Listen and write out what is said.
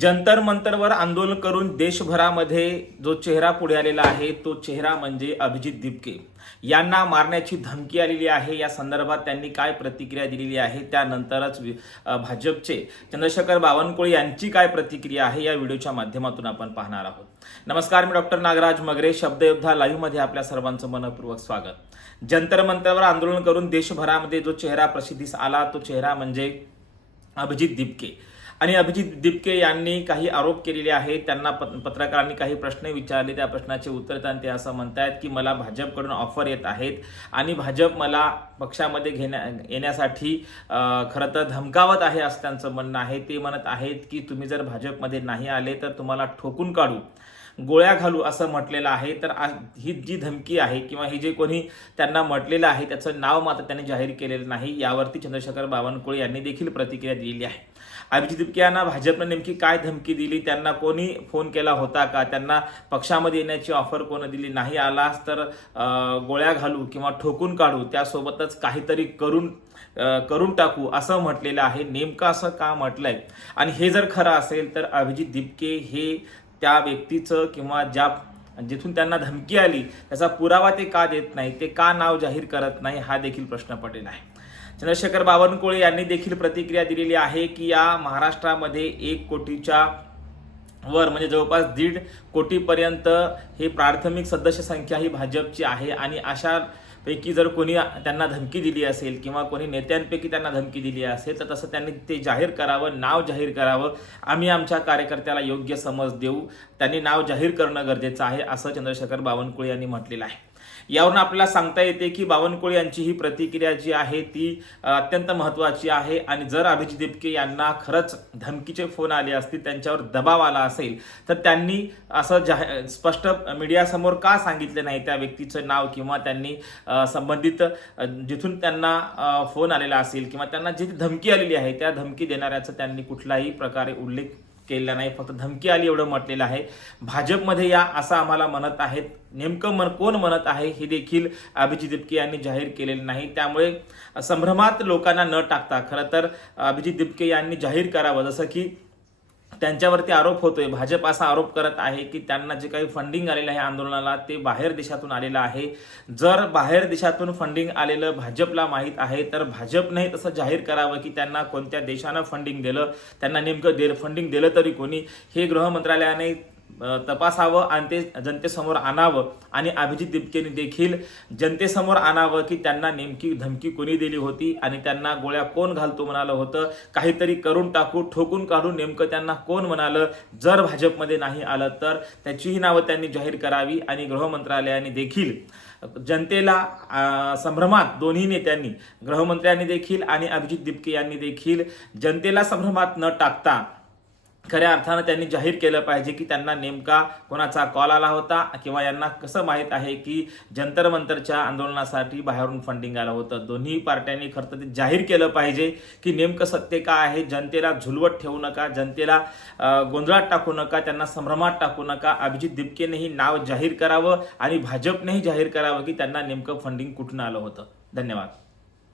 जंतर मंतरवर आंदोलन करून देशभरामध्ये जो चेहरा पुढे आलेला आहे तो चेहरा म्हणजे अभिजित दिपके यांना मारण्याची धमकी आलेली आहे। या संदर्भात त्यांनी काय प्रतिक्रिया दिलेली आहे, त्यानंतरच भाजपचे चंद्रशेखर बावनकुळे यांची काय प्रतिक्रिया आहे या व्हिडिओच्या माध्यमातून आपण पाहणार आहोत। नमस्कार, मी डॉक्टर नागराज मगरे, शब्दयोद्धा लाईव्ह मध्ये आपल्या सर्वांचं मनपूर्वक स्वागत। जंतर मंतरवर आंदोलन करून देशभरामध्ये जो चेहरा प्रसिद्धीस आला तो चेहरा म्हणजे अभिजित दिपके। आणि अभिजित दिपके यांनी काही आरोप केलेले आहेत। त्यांना पत्रकारांनी काही प्रश्न विचारले, त्या प्रश्नाचे उत्तर देताना ते असं म्हणतात की मला भाजपकडून ऑफर येत आहेत आणि भाजप मला पक्षामध्ये येण्यासाठी खरं तर धमकावत आहे असं त्यांचं म्हणणं आहे। ते म्हणत आहेत की तुम्ही जर भाजपमध्ये नाही आले तर तुम्हाला ठोकून काढू, गोळ्या घालू असं म्हटलेलं आहे। तर ही जी धमकी आहे किंवा ही जे कोणी त्यांना म्हटलेलं आहे त्याचं नाव मात्र त्यांनी जाहीर केलेलं नाही। यावरती चंद्रशेखर बावनकुळे यांनी देखील प्रतिक्रिया दिलेली आहे। अभिजित दिपके यांना भाजपने नेमकी काय धमकी दिली, त्यांना कोणी फोन केला होता का, त्यांना पक्षामध्ये येण्याची ऑफर कोणी दिली, नाही आलास तर गोळ्या घालू किंवा ठोकून काढू, त्यासोबतच काहीतरी करून टाकू असं म्हटलेलं आहे। नेमकं असं का म्हटलंय आणि हे जर खरं असेल तर अभिजित दिपके हे त्या व्यक्तीचं किंवा जिथून त्यांना धमकी आली त्याचा पुरावा ते का देत नाही, ते का नाव जाहीर करत नाही, हा देखील प्रश्न पडलेला आहे। चंद्रशेखर बावनकुळे यांनी देखील प्रतिक्रिया दिलेली आहे की या महाराष्ट्रामध्ये 1 कोटीच्या वर म्हणजे जवळपास 1.5 कोटीपर्यंत हे प्राथमिक सदस्य संख्या ही भाजपची आहे आणि अशापैकी जर कोणी त्यांना धमकी दिली असेल किंवा कोणी नेत्यांपैकी त्यांना धमकी दिली असेल तर तसं त्यांनी ते जाहीर करावं, नाव जाहीर करावं। आम्ही आमच्या कार्यकर्त्याला योग्य समज देऊ, त्यांनी नाव जाहीर करणं गरजेचं आहे असं चंद्रशेखर बावनकुळे यांनी म्हटलेलं आहे। यावरून आपल्याला सांगता येते की बावनकुळे यांची ही प्रतिक्रिया जी आहे ती अत्यंत महत्त्वाची आहे आणि जर अभिजित दिपके यांना खरंच धमकीचे फोन आले असतील, त्यांच्यावर दबाव आला असेल तर त्यांनी असं स्पष्ट मीडियासमोर का सांगितले नाही त्या व्यक्तीचं नाव किंवा त्यांनी संबंधित जिथून त्यांना फोन आलेला असेल किंवा त्यांना जी धमकी आलेली आहे त्या धमकी देणाऱ्याचं त्यांनी कुठलाही प्रकारे उल्लेख केलेला नाही, फक्त धमकी आली एवढं म्हटलेलं आहे। भाजपमध्ये या असं आम्हाला म्हणत आहेत, नेमकं कोण म्हणत आहे हे देखील अभिजित दिपके यांनी जाहीर केलेलं नाही। त्यामुळे संभ्रमात लोकांना न टाकता खरं तर अभिजित दिपके यांनी जाहीर करावं। जसं की त्यांच्यावरती आरोप होतोय, भाजप असा आरोप करत आहे की त्यांना जे काही फंडिंग आलेलं आहे आंदोलनाला ते बाहेर देशातून आलेलं आहे। जर बाहेर देशातून फंडिंग आलेलं भाजपला माहीत आहे तर भाजपने तसं जाहीर करावं की त्यांना कोणत्या देशानं फंडिंग दिलं, त्यांना नेमकं फंडिंग दिलं तरी कोणी, हे गृह मंत्रालयाने तपासावं आणि ते जनतेसमोर आणावं आणि अभिजित दिपकेने देखील जनतेसमोर आणावं की त्यांना नेमकी धमकी कोणी दिली होती आणि त्यांना गोळ्या कोण घालतो म्हणालं होतं, काहीतरी करून टाकू, ठोकून काढू, नेमकं त्यांना कोण म्हणालं। जर भाजपमध्ये नाही आलं तर त्याचीही नावं त्यांनी जाहीर करावी आणि गृह मंत्रालयाने देखील जनतेला संभ्रमात, दोन्ही नेत्यांनी, गृहमंत्र्यांनी देखील आणि अभिजित दिपके यांनी देखील जनतेला संभ्रमात न टाकता खऱ्या अर्थानं त्यांनी जाहीर केलं पाहिजे की त्यांना नेमका कोणाचा कॉल आला होता किंवा यांना कसं माहीत आहे की जंतर मंतरच्या आंदोलनासाठी बाहेरून फंडिंग आलं होतं। दोन्ही पार्ट्यांनी खरं तर ते जाहीर केलं पाहिजे की नेमकं सत्य काय आहे। जनतेला झुलवत ठेवू नका, जनतेला गोंधळात टाकू नका, त्यांना संभ्रमात टाकू नका। अभिजित दिपकेनेही नाव जाहीर करावं आणि भाजपनेही जाहीर करावं की त्यांना नेमकं फंडिंग कुठून आलं होतं। धन्यवाद।